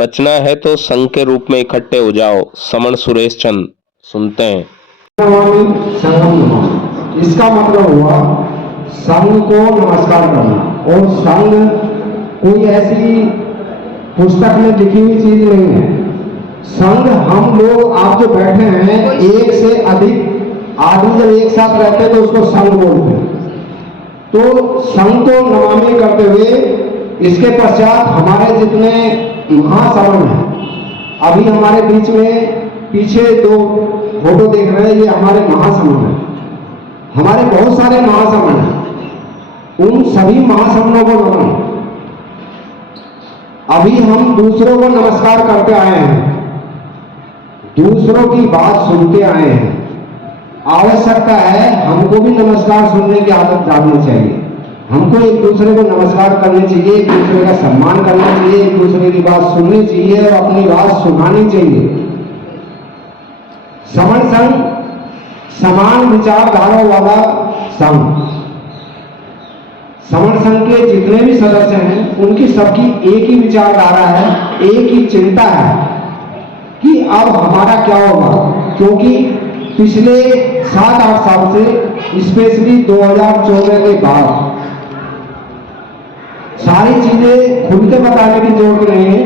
बचना है तो संघ के रूप में इकट्ठे हो जाओ। समण सुरेश चंद। सुनते हैं। संगम नमामि, इसका मतलब हुआ संघ को नमस्कार करना। और संघ कोई ऐसी पुस्तक में लिखी हुई चीज नहीं है। संघ हम लोग, आप जो बैठे हैं, एक से अधिक आदमी जब एक साथ रहते हैं तो उसको संघ बोलते हैं। तो संघ को नमामि करते हुए इसके पश्चात हमारे जितने महासमण हैं, अभी हमारे बीच में पीछे दो फोटो देख रहे हैं, ये हमारे महासमण हैं। हमारे बहुत सारे महासमण हैं, उन सभी महासमणों को नमन। अभी हम दूसरों को नमस्कार करते आए हैं, दूसरों की बात सुनते आए हैं। आवश्यकता है हमको भी नमस्कार सुनने की आदत डालनी चाहिए। हमको एक दूसरे को नमस्कार करनी चाहिए, एक दूसरे का सम्मान करना चाहिए, एक दूसरे की बात सुननी चाहिए और अपनी बात सुनानी चाहिए। समण संघ समान विचारधारा वाला संघ। समण संघ के जितने भी सदस्य हैं, उनकी सबकी एक ही विचारधारा है, एक ही चिंता है कि अब हमारा क्या होगा। क्योंकि पिछले 7-8 साल से, स्पेशली 2014 के बाद, सारी चीजें खुल के बताने की जरूरत नहीं है,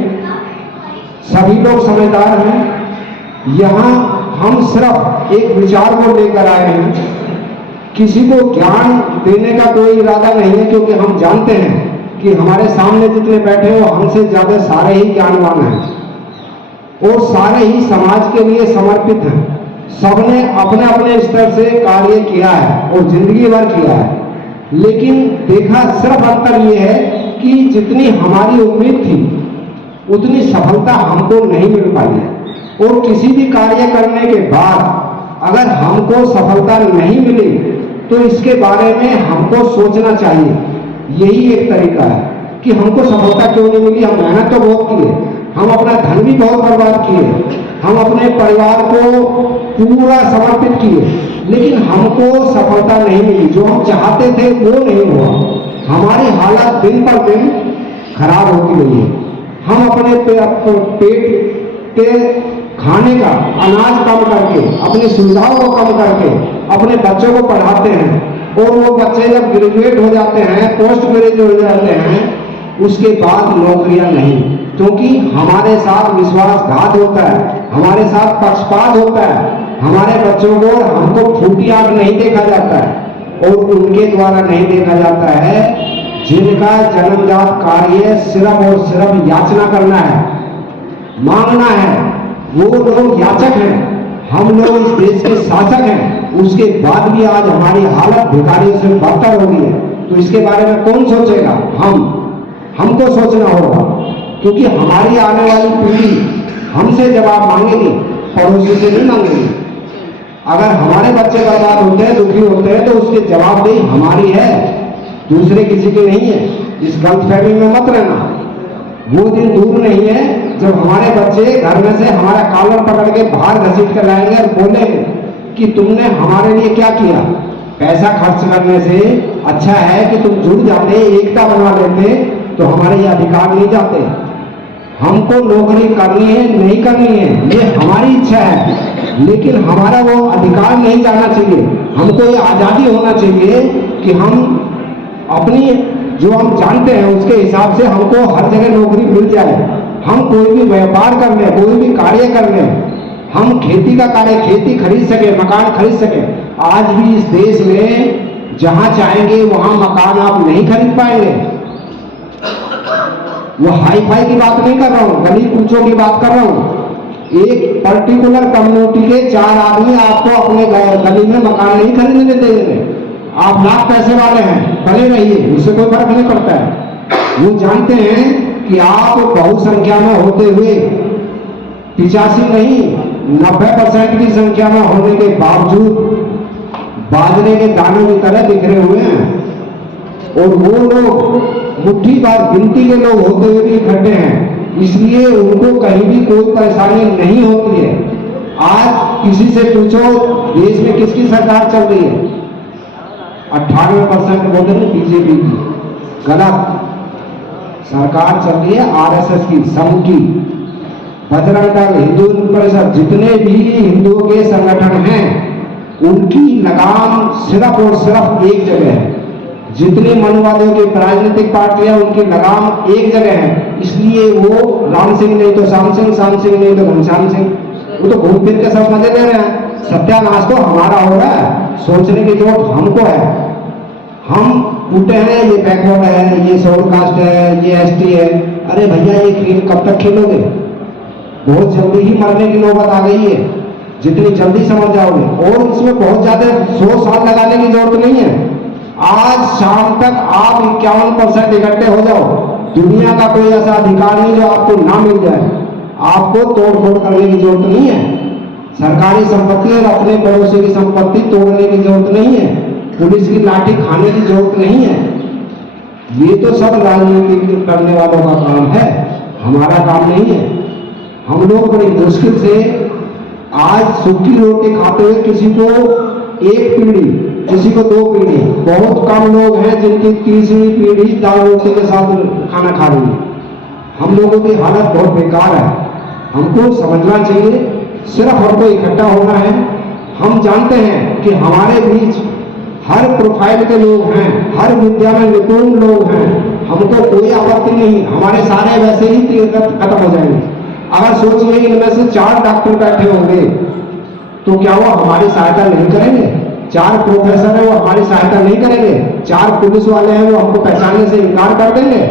सभी लोग समझदार हैं। यहां हम सिर्फ एक विचार को लेकर आए हैं, किसी को ज्ञान देने का कोई इरादा नहीं है, क्योंकि हम जानते हैं कि हमारे सामने जितने बैठे हैं वो हमसे ज्यादा सारे ही ज्ञानवान हैं और सारे ही समाज के लिए समर्पित हैं। सबने अपने अपने स्तर से कार्य किया है और जिंदगी भर किया है, लेकिन देखा सिर्फ अंतर यह है कि जितनी हमारी उम्मीद थी उतनी सफलता हमको नहीं मिल पाई है। और किसी भी कार्य करने के बाद अगर हमको सफलता नहीं मिली तो इसके बारे में हमको सोचना चाहिए। यही एक तरीका है कि हमको सफलता क्यों नहीं मिली। हम मेहनत तो बहुत किए, हम अपना धन भी बहुत बर्बाद किए, हम अपने परिवार को पूरा समर्पित किए, लेकिन हमको सफलता नहीं मिली। जो हम चाहते थे वो नहीं हुआ। हमारी हालत दिन पर दिन खराब होती रही है। हम अपने पेट के खाने का अनाज कम करके, अपनी सुविधाओं को कम करके अपने बच्चों को पढ़ाते हैं, और वो बच्चे जब ग्रेजुएट हो जाते हैं, पोस्ट ग्रेजुएट हो जाते हैं, उसके बाद नौकरियां नहीं, क्योंकि हमारे साथ विश्वासघात होता है, हमारे साथ पक्षपात होता है। हमारे बच्चों को हमको फूटी आंख नहीं देखा जाता है और उनके द्वारा नहीं देखा जाता है जिनका जन्मजात कार्य सिर्फ और सिर्फ याचना करना है, मांगना है। वो लोग याचक हैं, हम लोग इस देश के शासक हैं। उसके बाद भी आज हमारी हालत भिखारियों से बदतर हो गई है। तो इसके बारे में कौन सोचेगा? हमको सोचना होगा, क्योंकि हमारी आने वाली पीढ़ी हमसे जवाब मांगेगी, पड़ोसी से नहीं मांगेगी। अगर हमारे बच्चे बर्बाद होते हैं, दुखी होते हैं, तो उसकी जवाबदेही हमारी है, दूसरे किसी की नहीं है। इस गलतफहमी में मत रहना। वो दिन दूर नहीं है जब हमारे बच्चे घर में से हमारा कॉलर पकड़ के बाहर घसीट कर लाएंगे और बोलेंगे कि तुमने हमारे लिए क्या किया। पैसा खर्च करने से अच्छा है कि तुम जुड़ जाते, एकता बना लेते, तो हमारे ये अधिकार नहीं जाते। हमको नौकरी करनी है, नहीं करनी है, ये हमारी इच्छा है, लेकिन हमारा वो अधिकार नहीं जाना चाहिए। हमको ये आजादी होना चाहिए कि हम अपनी जो हम जानते हैं उसके हिसाब से हमको हर जगह नौकरी मिल जाए। हम कोई भी व्यापार कर लें, कोई भी कार्य कर लें, हम खेती का कार्य, खेती खरीद सके, मकान खरीद सके। आज भी इस देश में जहां चाहेंगे वहां मकान आप नहीं खरीद पाएंगे। वो हाई फाई की बात नहीं कर रहा हूं, गली कूचों की बात कर रहा हूं। एक पर्टिकुलर कम्युनिटी के 4 आदमी आपको अपने गली में मकान नहीं खरीदने देंगे। आप लाख पैसे वाले हैं, भले रहिए, उससे कोई फर्क नहीं पड़ता है। वो जानते हैं कि आप बहुसंख्या में होते हुए 85 नहीं 90% की संख्या में होने के बावजूद बाजरे के दानों की तरह बिखरे हुए हैं। और वो लोग मुट्ठी भर गिनती के लोग होते हुए भी इकट्ठे हैं, इसलिए उनको कहीं भी कोई परेशानी नहीं होती है। आज किसी से पूछो देश में किसकी सरकार चल रही है, 98% बोलते हैं बीजेपी की। गलत। सरकार चल रही है आरएसएस की, संघ की। बजरंग दल, हिंदू परिषद, जितने भी हिंदुओं के संगठन हैं उनकी लगाम सिर्फ और सिर्फ एक जगह है। जितने मनुवादियों की राजनीतिक पार्टियां उनकी लगाम एक जगह है। इसलिए वो राम सिंह नहीं तो श्याम सिंह, श्याम सिंह नहीं तो घनश्याम सिंह, वो तो घूम फिर के सब मजे ले रहे हैं। सत्यानाश तो हमारा हो रहा है, सोचने की जरूरत हमको है। हम टूटे हैं, ये बैकवर्ड है, ये शेड्यूल कास्ट है, ये एसटी है। अरे भैया ये खेल कब तक खेलोगे? बहुत जल्दी ही मरने की नौबत आ गई है, जितनी जल्दी समझ जाओगे। और इसमें बहुत ज्यादा 100 साल लगाने की जरूरत नहीं है। आज शाम तक आप 51% इकट्ठे हो जाओ, दुनिया का कोई ऐसा अधिकार नहीं जो आपको ना मिल जाए। आपको तोड़ फोड़ करने की जरूरत नहीं है। सरकारी संपत्ति और अपने पड़ोसी की संपत्ति तोड़ने की जरूरत नहीं है। पुलिस की लाठी खाने की जरूरत नहीं है। ये तो सब राजनीति करने वालों का काम है, हमारा काम नहीं है। हम लोग बड़ी मुश्किल से आज सूखी रोटी खाते हुए, किसी को 1 पीढ़ी, किसी को 2 पीढ़ी, बहुत कम लोग हैं जिनकी 30वीं पीढ़ी दाल रोटी के साथ खाना खा रही है। हम लोगों की हालत बहुत बेकार है। हमको समझना चाहिए, सिर्फ हमको इकट्ठा होना है। हम जानते हैं कि हमारे बीच हर प्रोफाइल के लोग हैं, हर विद्या में निपुण लोग हैं। हमको कोई आपत्ति नहीं, हमारे सारे वैसे ही खत्म हो जाएंगे। अगर सोचिए इनमें से 4 डॉक्टर बैठे होंगे तो क्या वो हमारी सहायता नहीं करेंगे? 4 प्रोफेसर है वो हमारी सहायता नहीं करेंगे? 4 पुलिस वाले हैं वो हमको पहचानने से इनकार कर देंगे?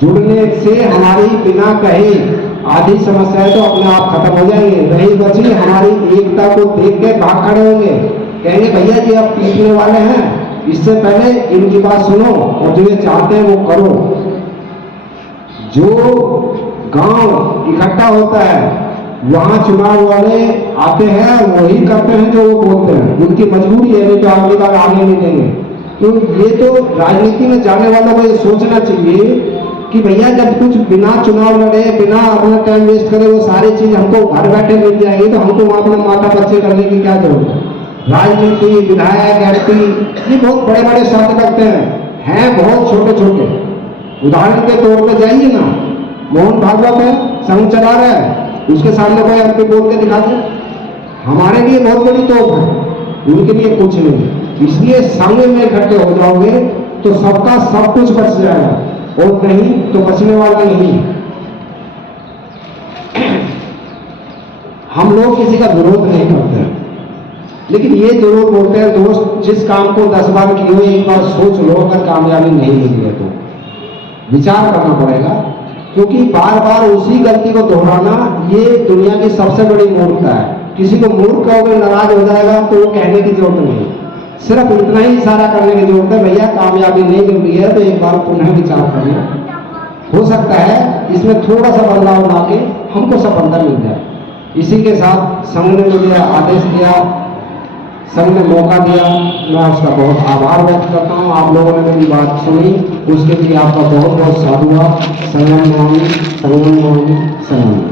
जुड़ने से हमारी बिना कहे आधी समस्याएं तो अपने आप खत्म हो जाएंगे। रही बची हमारी एकता को देख के भाग खड़े होंगे, कहेंगे भैया जी आप पीटने वाले हैं, इससे पहले इनकी बात सुनो और जो ये चाहते हैं वो करो। जो गांव इकट्ठा होता है वहां चुनाव वाले आते हैं, वही करते हैं जो वो बोलते हैं। उनकी मजबूरी है, नहीं तो अगली बार आगे नहीं देंगे। तो ये तो राजनीति में जाने वालों को ये सोचना चाहिए कि भैया जब कुछ बिना चुनाव लड़े, बिना अपना टाइम वेस्ट करे, वो सारी चीज हमको घर बैठे मिल जाएगी, तो हमको वहां अपना माथा बच्चे करने की क्या जरूरत है? राजनीति, विधायक, एमपी, ये बहुत बड़े बड़े शब्द लगते हैं बहुत छोटे छोटे। उदाहरण के तौर पर जाइए ना, मोहन भागवत है, संघ चला रहा है, उसके सामने कोई एमपी बोल के दिखा दे, हमारे लिए बहुत बड़ी तोप है, उनके लिए कुछ नहीं। इसलिए संघ में इकट्ठे हो जाओगे तो सबका सब कुछ बच जाएगा, और नहीं तो बचने वाला नहीं। हम लोग किसी का विरोध नहीं करते, लेकिन ये जरूर बोलते हैं दोस्त जिस काम को 10 बार किए हो एक बार सोच लो, अगर कामयाबी नहीं मिली है तो विचार करना पड़ेगा। क्योंकि बार बार उसी गलती को दोहराना ये दुनिया की सबसे बड़ी मूर्खता है। किसी को मूर्ख कहोगे नाराज हो जाएगा तो वो कहने की जरूरत नहीं, सिर्फ इतना ही इशारा करने की जरूरत है, भैया कामयाबी नहीं मिल रही है तो एक बार पुनः विचार करना। हो सकता है इसमें थोड़ा सा बदलाव ला के हमको सफलता मिल जाए। इसी के साथ संघ ने मुझे आदेश दिया, संघ ने मौका दिया, मैं उसका बहुत आभार व्यक्त करता हूँ। आप लोगों ने मेरी बात सुनी, उसके लिए आपका बहुत बहुत साधुवाद। संग्राम स्वामी, संग्राम स्वामी, संग्राम।